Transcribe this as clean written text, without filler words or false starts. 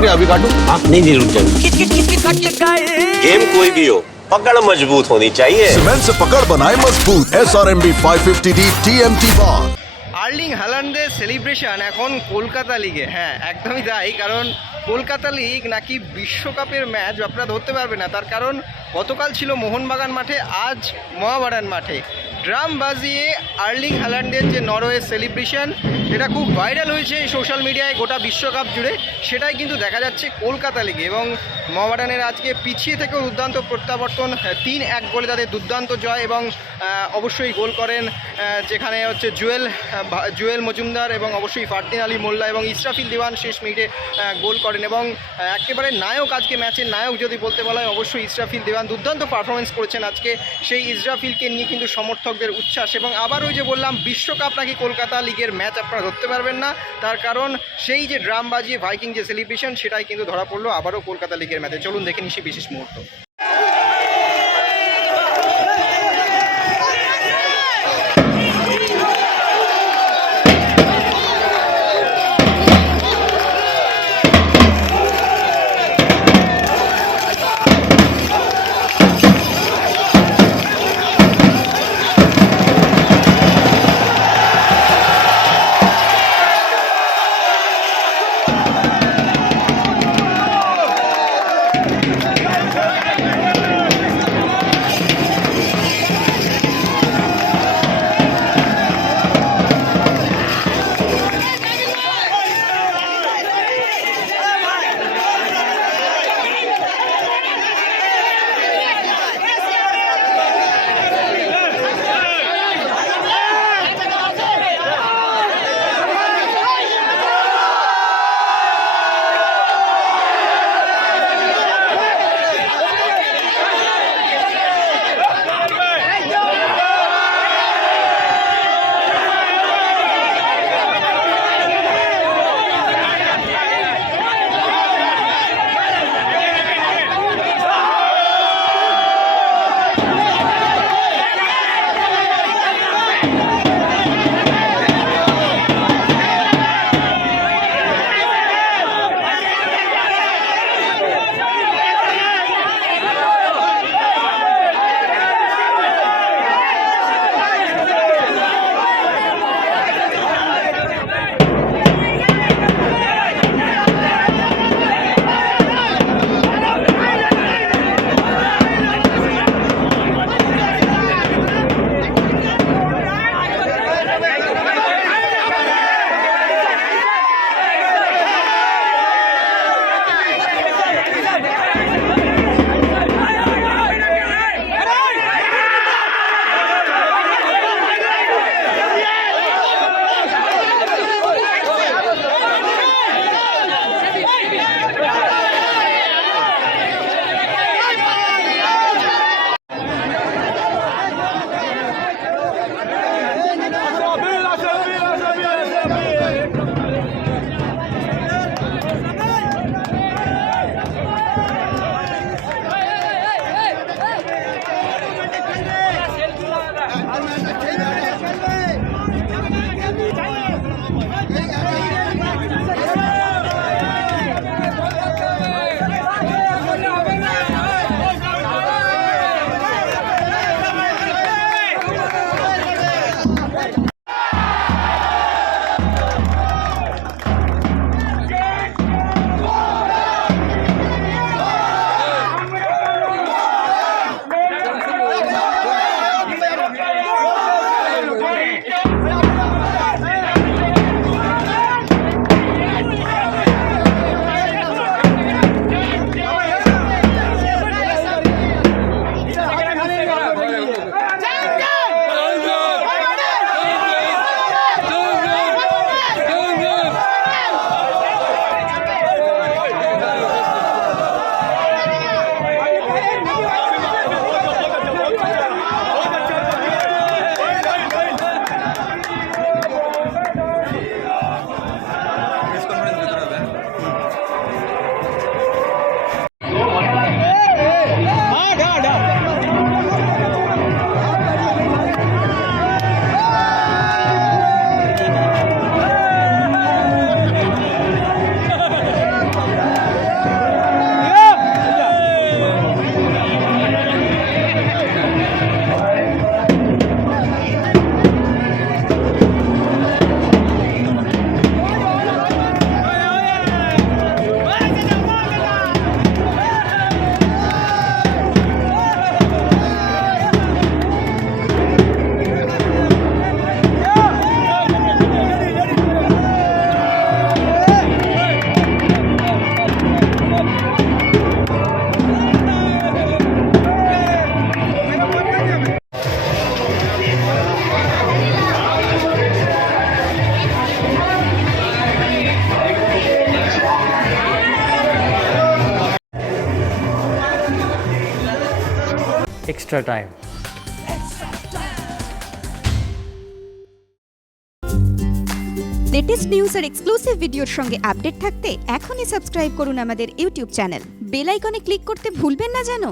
क्या अभी काटूं? आप नहीं रुक जाए। गेम कोई भी हो, पकड़ मजबूत होनी चाहिए। सीमेंट से पकड़ बनाए मजबूत। SRMB 550D TMT bar। Erling হ্যালান্ডের সেলিব্রেশন এখন কলকাতা লিগে, হ্যাঁ একদমই তাই। কারণ কলকাতা লিগ নাকি বিশ্বকাপের ম্যাচ আপনারা ধরতে পারবে না। তার কারণ গতকাল ছিল মোহনবাগান মাঠে, আজ মহাবাগান মাঠে। ড্রাম বাজিয়ে আর্লিং হ্যালান্ডের যে নরওয়ে সেলিব্রেশন, এটা খুব ভাইরাল হয়েছে সোশ্যাল মিডিয়ায় গোটা বিশ্বকাপ জুড়ে। সেটাই কিন্তু দেখা যাচ্ছে কলকাতা লিগে। এবং মহাবাগানের আজকে পিছিয়ে থেকেও দুর্দান্ত প্রত্যাবর্তন, 3-1 গোলে তাদের দুর্দান্ত জয়। এবং অবশ্যই গোল করেন যেখানে হচ্ছে জুয়েল মজুমদার এবং অবশ্যই ফারদিন আলী মোল্লা এবং ইসরাফিল দেওয়ান শেষ মিনিটে গোল করেন। এবং একেবারে নায়ক, আজকে ম্যাচের নায়ক যদি বলতে বলা হয় অবশ্যই ইসরাফিল দেওয়ান দুর্দান্ত পারফরমেন্স করেছেন আজকে। সেই ইসরাফিলকে নিয়ে কিন্তু সমর্থকদের উচ্ছ্বাস। এবং আবার ওই যে বললাম বিশ্বকাপ নাকি কলকাতা লিগের ম্যাচ আপনারা ধরতে পারবেন না। তার কারণ সেই যে ড্রাম বাজিয়ে ভাইকিং যে সেলিব্রেশন, সেটাই কিন্তু ধরা পড়লো আবারও কলকাতা লিগের ম্যাচে। চলুন দেখে নিই সেই বিশেষ মুহূর্ত। extra time. লেটেস্ট নিউজ আর এক্সক্লুসিভ ভিডিওর সঙ্গে আপডেট থাকতে এখনই সাবস্ক্রাইব করুন আমাদের ইউটিউব চ্যানেল। বেল আইকনে ক্লিক করতে ভুলবেন না যেন।